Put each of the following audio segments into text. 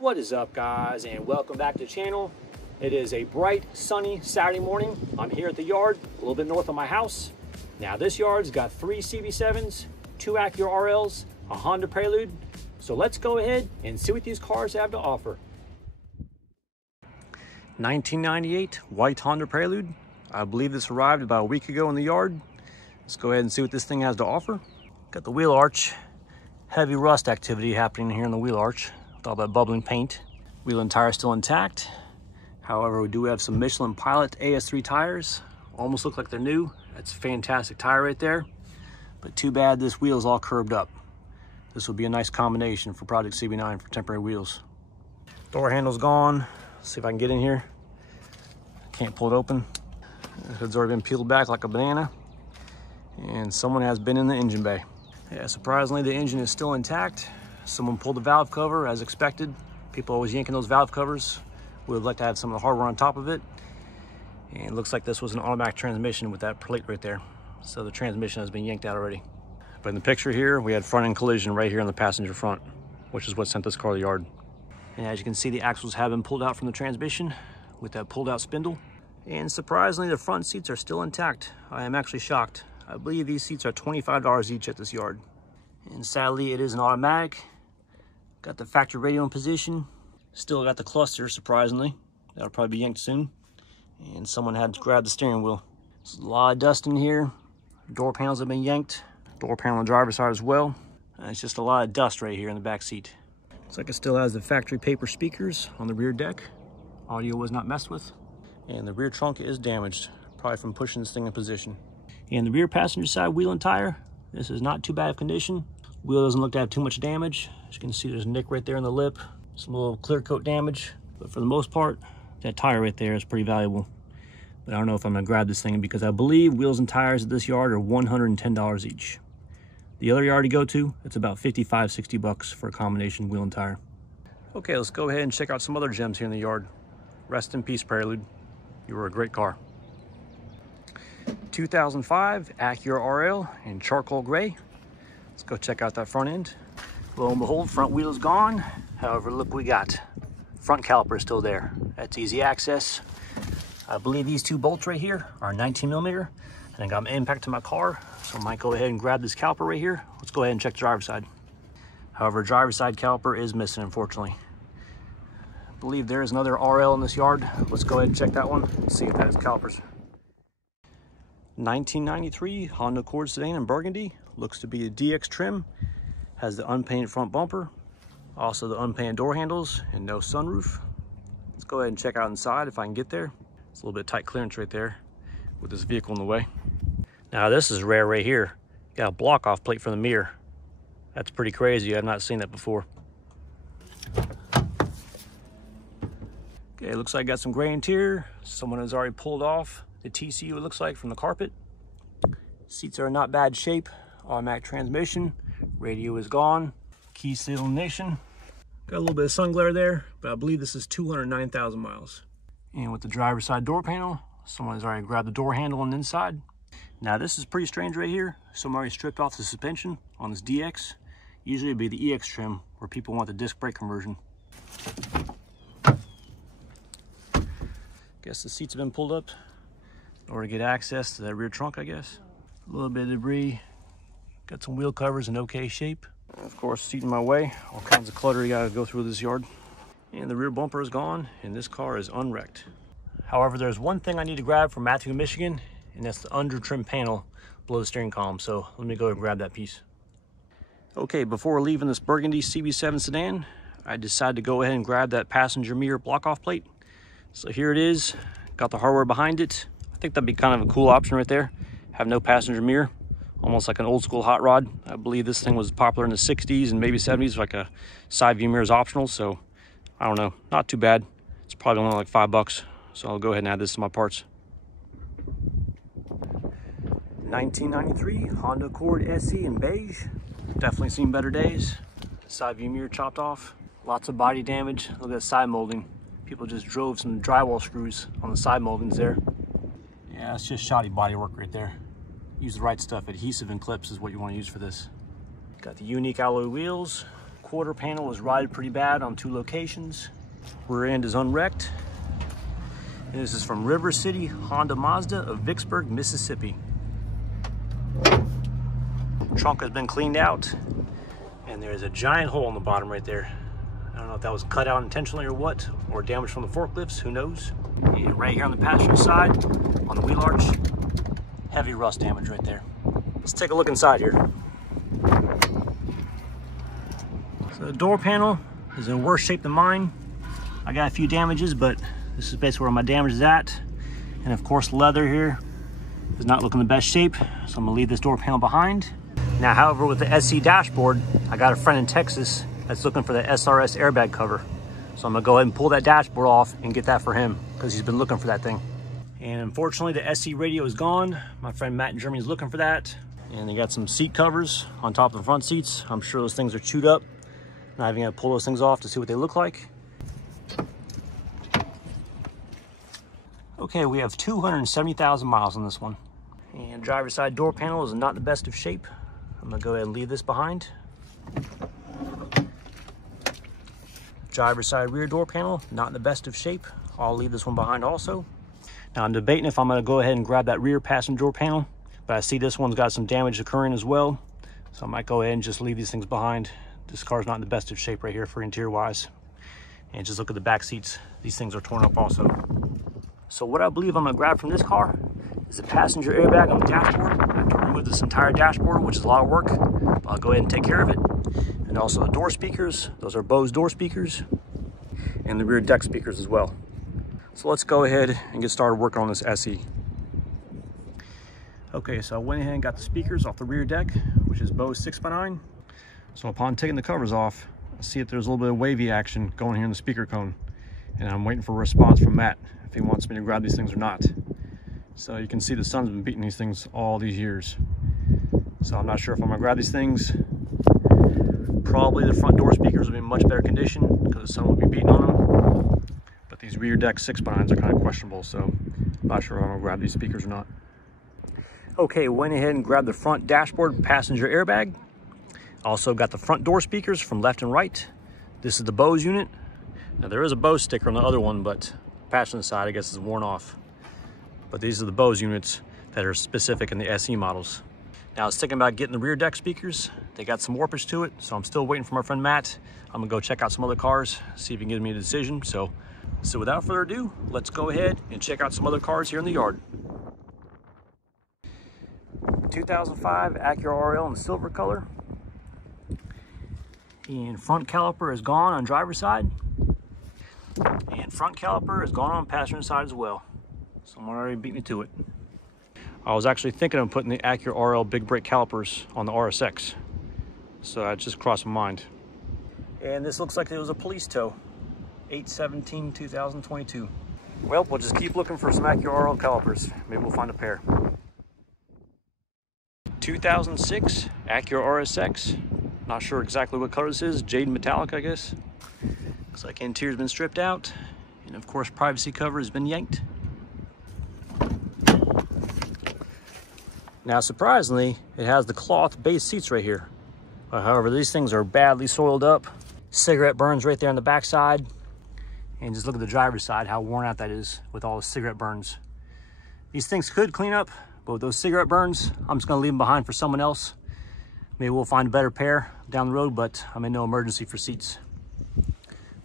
What is up, guys, and welcome back to the channel. It is a bright, sunny Saturday morning. I'm here at the yard, a little bit north of my house. Now, this yard's got 3 CB7s, 2 Acura RLs, a Honda Prelude. So let's go ahead and see what these cars have to offer. 1998 white Honda Prelude. I believe this arrived about a week ago in the yard. Let's go ahead and see what this thing has to offer. Got the wheel arch. Heavy rust activity happening here in the wheel arch with all that bubbling paint. Wheel and tire still intact. However, we do have some Michelin Pilot AS3 tires. Almost look like they're new. That's a fantastic tire right there. But too bad this wheel is all curved up. This will be a nice combination for Project CB9 for temporary wheels. Door handle's gone. Let's see if I can get in here. Can't pull it open. The hood's already been peeled back like a banana. And someone has been in the engine bay. Yeah, surprisingly, the engine is still intact. Someone pulled the valve cover as expected. People always yanking those valve covers. We would like to have some of the hardware on top of it. And it looks like this was an automatic transmission with that plate right there. So the transmission has been yanked out already. But in the picture here, we had front end collision right here on the passenger front, which is what sent this car to the yard. And as you can see, the axles have been pulled out from the transmission with that pulled out spindle. And surprisingly, the front seats are still intact. I am actually shocked. I believe these seats are $25 each at this yard. And sadly, it is an automatic. Got the factory radio in position. Still got the cluster, surprisingly. That'll probably be yanked soon. And someone had to grab the steering wheel. There's a lot of dust in here. Door panels have been yanked. Door panel on the driver's side as well. And it's just a lot of dust right here in the back seat. Looks like it still has the factory paper speakers on the rear deck. Audio was not messed with. And the rear trunk is damaged, probably from pushing this thing in position. And the rear passenger side wheel and tire, this is not too bad of condition. Wheel doesn't look to have too much damage. As you can see, there's a nick right there in the lip. Some little clear coat damage. But for the most part, that tire right there is pretty valuable. But I don't know if I'm gonna grab this thing because I believe wheels and tires at this yard are $110 each. The other yard to go to, it's about 55, 60 bucks for a combination wheel and tire. Okay, let's go ahead and check out some other gems here in the yard. Rest in peace, Prelude. You were a great car. 2005 Acura RL in charcoal gray. Let's go check out that front end. Lo and behold, front wheel is gone. However, look what we got. Front caliper is still there. That's easy access. I believe these 2 bolts right here are 19 millimeter. I think I'm impacting my car, so I might go ahead and grab this caliper right here. Let's go ahead and check the driver's side. However, driver's side caliper is missing, unfortunately. I believe there is another RL in this yard. Let's go ahead and check that one and see if that is calipers. 1993 Honda Accord sedan in burgundy. Looks to be a DX trim. Has the unpainted front bumper. Also the unpainted door handles and no sunroof. Let's go ahead and check out inside if I can get there. It's a little bit tight clearance right there with this vehicle in the way. Now this is rare right here. Got a block off plate for the mirror. That's pretty crazy. I've not seen that before. Okay, looks like I got some gray interior. Someone has already pulled off the TCU, it looks like, from the carpet. Seats are in not bad shape. Automatic transmission. Radio is gone. Key seal ignition. Got a little bit of sun glare there, but I believe this is 209,000 miles. And with the driver's side door panel, someone has already grabbed the door handle on the inside. Now this is pretty strange right here. Someone already stripped off the suspension on this DX. Usually it'd be the EX trim where people want the disc brake conversion. Guess the seats have been pulled up in order to get access to that rear trunk, I guess. A little bit of debris. Got some wheel covers in okay shape. Of course, seat in my way. All kinds of clutter you gotta go through this yard. And the rear bumper is gone, and this car is unwrecked. However, there's one thing I need to grab from Matthew, Michigan, and that's the under trim panel below the steering column. So let me go and grab that piece. Okay, before leaving this burgundy CB7 sedan, I decided to go ahead and grab that passenger mirror block off plate. So here it is. Got the hardware behind it. I think that'd be kind of a cool option right there. Have no passenger mirror, almost like an old school hot rod. I believe this thing was popular in the 60s and maybe 70s, like a side view mirror is optional. So I don't know, not too bad. It's probably only like 5 bucks. So I'll go ahead and add this to my parts. 1993 Honda Accord SE in beige. Definitely seen better days. Side view mirror chopped off. Lots of body damage. Look at that side molding. People just drove some drywall screws on the side moldings there. Yeah, it's just shoddy body work right there. Use the right stuff. Adhesive and clips is what you want to use for this. Got the unique alloy wheels, quarter panel was rotted pretty bad on 2 locations. Rear end is unwrecked. And this is from River City Honda Mazda of Vicksburg, Mississippi. Trunk has been cleaned out, and there's a giant hole in the bottom right there. I don't know if that was cut out intentionally or what, or damage from the forklifts, who knows. And right here on the passenger side, on the wheel arch, heavy rust damage right there. Let's take a look inside here. So the door panel is in worse shape than mine. I got a few damages, but this is basically where my damage is at. And of course, leather here is not looking the best shape, so I'm gonna leave this door panel behind. Now, however, with the SC dashboard, I got a friend in Texas that's looking for the SRS airbag cover. So I'm gonna go ahead and pull that dashboard off and get that for him, because he's been looking for that thing. And unfortunately, the SC radio is gone. My friend Matt in Germany is looking for that. And they got some seat covers on top of the front seats. I'm sure those things are chewed up. Not even gonna pull those things off to see what they look like. Okay, we have 270,000 miles on this one. And driver's side door panel is not the best of shape. I'm gonna go ahead and leave this behind. Driver's side rear door panel, not in the best of shape. I'll leave this one behind also. Now I'm debating if I'm gonna go ahead and grab that rear passenger door panel, but I see this one's got some damage occurring as well. So I might go ahead and just leave these things behind. This car's not in the best of shape right here for interior wise. And just look at the back seats. These things are torn up also. So what I believe I'm gonna grab from this car is a passenger airbag on the dashboard. I have to remove this entire dashboard, which is a lot of work, but I'll go ahead and take care of it. And also the door speakers, those are Bose door speakers, and the rear deck speakers as well. So let's go ahead and get started working on this SE. Okay, so I went ahead and got the speakers off the rear deck, which is Bose 6x9. So upon taking the covers off, I see that there's a little bit of wavy action going here in the speaker cone. And I'm waiting for a response from Matt, if he wants me to grab these things or not. So you can see the sun's been beating these things all these years. So I'm not sure if I'm gonna grab these things. Probably the front door speakers will be in much better condition because the sun will be beating on them. But these rear deck 6x9s are kind of questionable, so I'm not sure if I'm gonna grab these speakers or not. Okay, went ahead and grabbed the front dashboard passenger airbag. Also got the front door speakers from left and right. This is the Bose unit. Now there is a Bose sticker on the other one, but passenger side I guess is worn off. But these are the Bose units that are specific in the SE models. Now I was thinking about getting the rear deck speakers. They got some warpage to it, so I'm still waiting for my friend Matt. I'm gonna go check out some other cars, see if he can give me a decision. So without further ado, let's go ahead and check out some other cars here in the yard. 2005 Acura RL in silver color. And front caliper is gone on driver's side. And front caliper is gone on passenger side as well. Someone already beat me to it. I was actually thinking of putting the Acura RL big brake calipers on the RSX. So that just crossed my mind. And this looks like it was a police tow. 8/17/2022. Well, we'll just keep looking for some Acura RL calipers. Maybe we'll find a pair. 2006 Acura RSX. Not sure exactly what color this is. Jade metallic, I guess. Looks like interior's been stripped out. And of course, privacy cover has been yanked. Now, surprisingly, it has the cloth base seats right here. However, these things are badly soiled up. Cigarette burns right there on the back side. And just look at the driver's side, how worn out that is with all the cigarette burns. These things could clean up, but with those cigarette burns, I'm just gonna leave them behind for someone else. Maybe we'll find a better pair down the road, but I'm in no emergency for seats.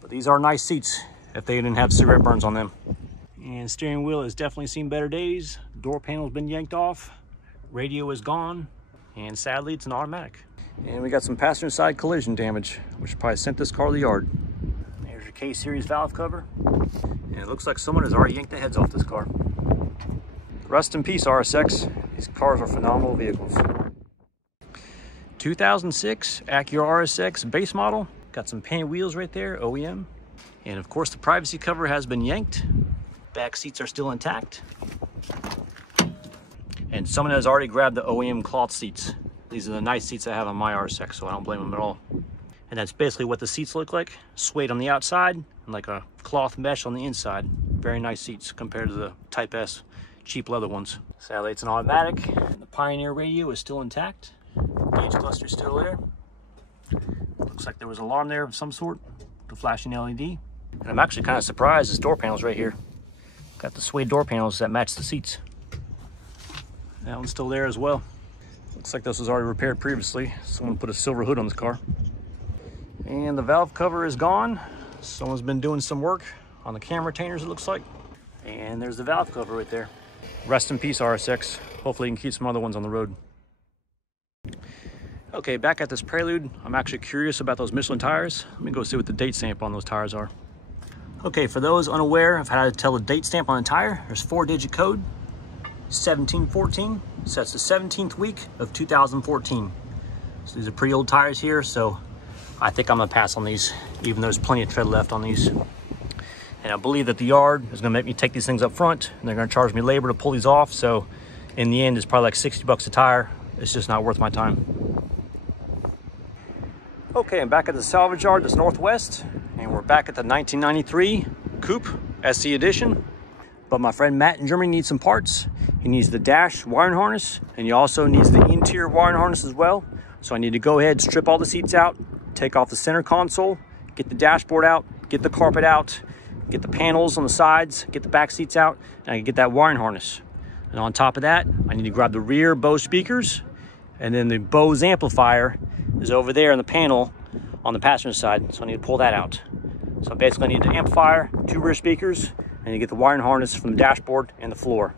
But these are nice seats if they didn't have cigarette burns on them. And steering wheel has definitely seen better days. Door panel's been yanked off. Radio is gone. And sadly, it's an automatic. And we got some passenger side collision damage, which probably sent this car to the yard. There's your K-Series valve cover. And it looks like someone has already yanked the heads off this car. Rest in peace, RSX. These cars are phenomenal vehicles. 2006 Acura RSX base model. Got some painted wheels right there, OEM. And of course the privacy cover has been yanked. Back seats are still intact. And someone has already grabbed the OEM cloth seats. These are the nice seats I have on my RSX, so I don't blame them at all. And that's basically what the seats look like. Suede on the outside and like a cloth mesh on the inside. Very nice seats compared to the Type S cheap leather ones. Sadly, it's an automatic. The Pioneer radio is still intact. Gauge cluster still there. Looks like there was an alarm there of some sort, the flashing LED. And I'm actually kind of surprised this door panel's right here. Got the suede door panels that match the seats. That one's still there as well. Looks like this was already repaired previously. Someone put a silver hood on this car. And the valve cover is gone. Someone's been doing some work on the cam retainers, it looks like. And there's the valve cover right there. Rest in peace, RSX. Hopefully you can keep some other ones on the road. Okay, back at this Prelude, I'm actually curious about those Michelin tires. Let me go see what the date stamp on those tires are. Okay, for those unaware of how to tell the date stamp on a tire, there's 4-digit code, 1714. So that's the 17th week of 2014. So these are pretty old tires here, so I think I'm gonna pass on these, even though there's plenty of tread left on these. And I believe that the yard is gonna make me take these things up front, and they're gonna charge me labor to pull these off. So in the end, it's probably like 60 bucks a tire. It's just not worth my time. Okay, I'm back at the salvage yard that's northwest, and we're back at the 1993 Coupe SE Edition. But my friend Matt in Germany needs some parts. He needs the dash wiring harness, and he also needs the interior wiring harness as well. So I need to go ahead, strip all the seats out, take off the center console, get the dashboard out, get the carpet out, get the panels on the sides, get the back seats out, and I can get that wiring harness. And on top of that, I need to grab the rear Bose speakers, and then the Bose amplifier is over there in the panel on the passenger side, so I need to pull that out. So basically I need the amplifier, 2 rear speakers, and you get the wiring harness from the dashboard and the floor.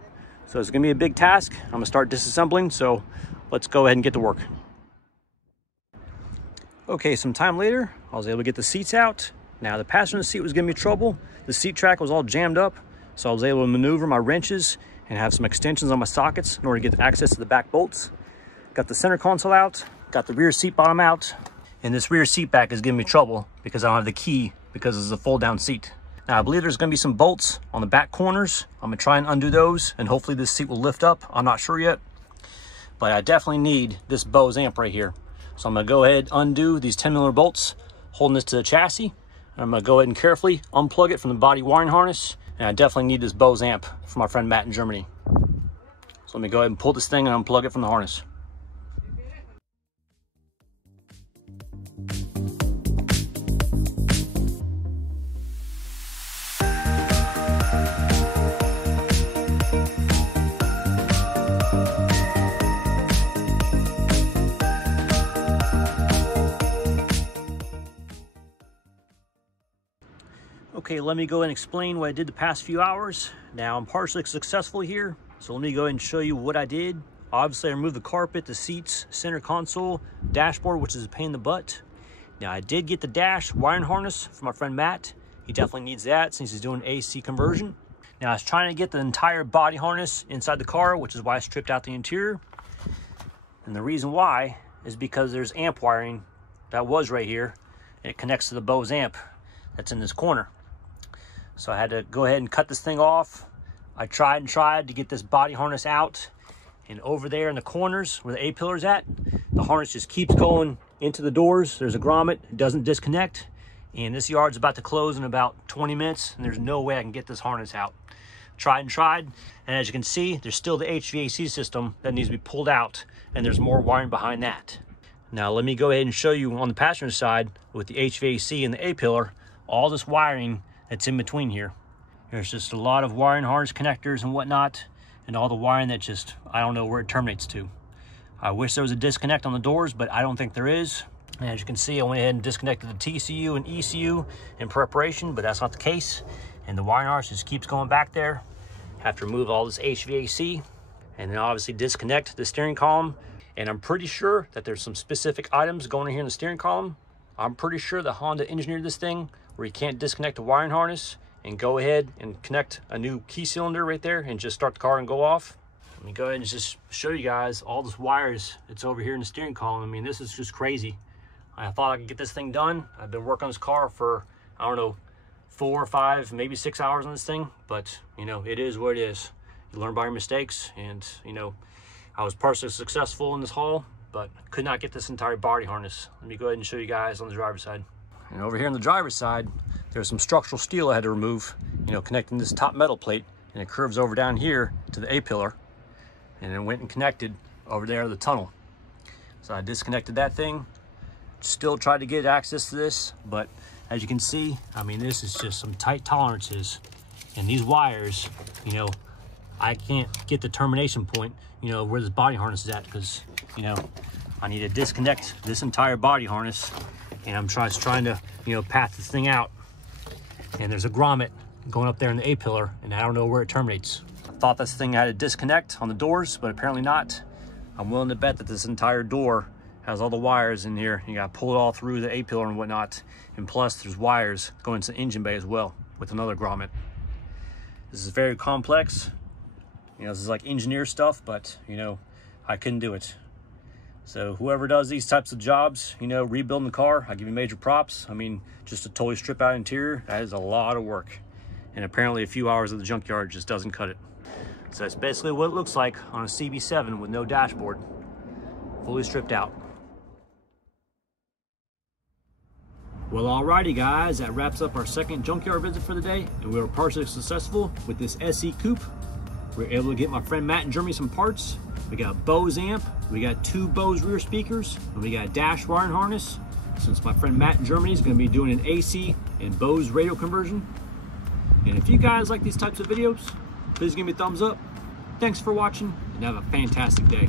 So it's gonna be a big task. I'm gonna start disassembling, so let's go ahead and get to work. Okay, some time later, I was able to get the seats out. Now the passenger seat was giving me trouble. The seat track was all jammed up, so I was able to maneuver my wrenches and have some extensions on my sockets in order to get access to the back bolts. Got the center console out, got the rear seat bottom out, and this rear seat back is giving me trouble because I don't have the key because it's a fold down seat. Now I believe there's gonna be some bolts on the back corners. I'm gonna try and undo those, and hopefully this seat will lift up. I'm not sure yet, but I definitely need this Bose amp right here. So I'm gonna go ahead, undo these 10mm bolts, holding this to the chassis. And I'm gonna go ahead and carefully unplug it from the body wiring harness. And I definitely need this Bose amp from my friend Matt in Germany. So let me go ahead and pull this thing and unplug it from the harness. Okay, let me go ahead and explain what I did the past few hours. Now I'm partially successful here, so let me go ahead and show you what I did. Obviously I removed the carpet, the seats, center console, dashboard, which is a pain in the butt. Now I did get the dash wiring harness from my friend Matt. He definitely needs that since he's doing AC conversion. Now I was trying to get the entire body harness inside the car, which is why I stripped out the interior. And the reason why is because there's amp wiring that was right here, and it connects to the Bose amp that's in this corner. So I had to go ahead and cut this thing off. I tried and tried to get this body harness out, and over there in the corners where the A-pillar's at, the harness just keeps going into the doors. There's a grommet, it doesn't disconnect, and this yard's about to close in about 20 minutes, and there's no way I can get this harness out. Tried and tried, and as you can see, there's still the HVAC system that needs to be pulled out, and there's more wiring behind that. Now let me go ahead and show you on the passenger side with the HVAC and the A-pillar, all this wiring that's in between here. There's just a lot of wiring harness connectors and whatnot, and all the wiring that just, I don't know where it terminates to. I wish there was a disconnect on the doors, but I don't think there is. And as you can see, I went ahead and disconnected the TCU and ECU in preparation, but that's not the case. And the wiring harness just keeps going back there. Have to remove all this HVAC, and then obviously disconnect the steering column. And I'm pretty sure that there's some specific items going in here in the steering column. I'm pretty sure that Honda engineered this thing where you can't disconnect the wiring harness and go ahead and connect a new key cylinder right there and just start the car and go off. Let me go ahead and just show you guys all this wires that's over here in the steering column. I mean, this is just crazy. I thought I could get this thing done. I've been working on this car for, I don't know, 4 or 5, maybe 6 hours on this thing, but you know, it is what it is. You learn by your mistakes, and you know, I was partially successful in this haul, but could not get this entire body harness. Let me go ahead and show you guys on the driver's side. And over here on the driver's side, there's some structural steel I had to remove, you know, connecting this top metal plate, and it curves over down here to the A-pillar, and it went and connected over there to the tunnel. So I disconnected that thing, still tried to get access to this, but as you can see, I mean, this is just some tight tolerances. And these wires, you know, I can't get the termination point, you know, where this body harness is at, because, you know, I need to disconnect this entire body harness, and I'm trying to, you know, path this thing out. And there's a grommet going up there in the A-pillar, and I don't know where it terminates. I thought this thing had a disconnect on the doors, but apparently not. I'm willing to bet that this entire door has all the wires in here. You got to pull it all through the A-pillar and whatnot. And plus, there's wires going to the engine bay as well with another grommet. This is very complex. You know, this is like engineer stuff, but, you know, I couldn't do it. So whoever does these types of jobs, you know, rebuilding the car, I give you major props. I mean, just to totally strip out interior, that is a lot of work. And apparently a few hours at the junkyard just doesn't cut it. So that's basically what it looks like on a CB7 with no dashboard, fully stripped out. Well, alrighty guys, that wraps up our second junkyard visit for the day, and we were partially successful with this SE coupe. We were able to get my friend Matt in Germany some parts. We got Bose amp, we got 2 Bose rear speakers, and we got a dash wiring harness, since my friend Matt in Germany is going to be doing an AC and Bose radio conversion. And if you guys like these types of videos, please give me a thumbs up. Thanks for watching, and have a fantastic day.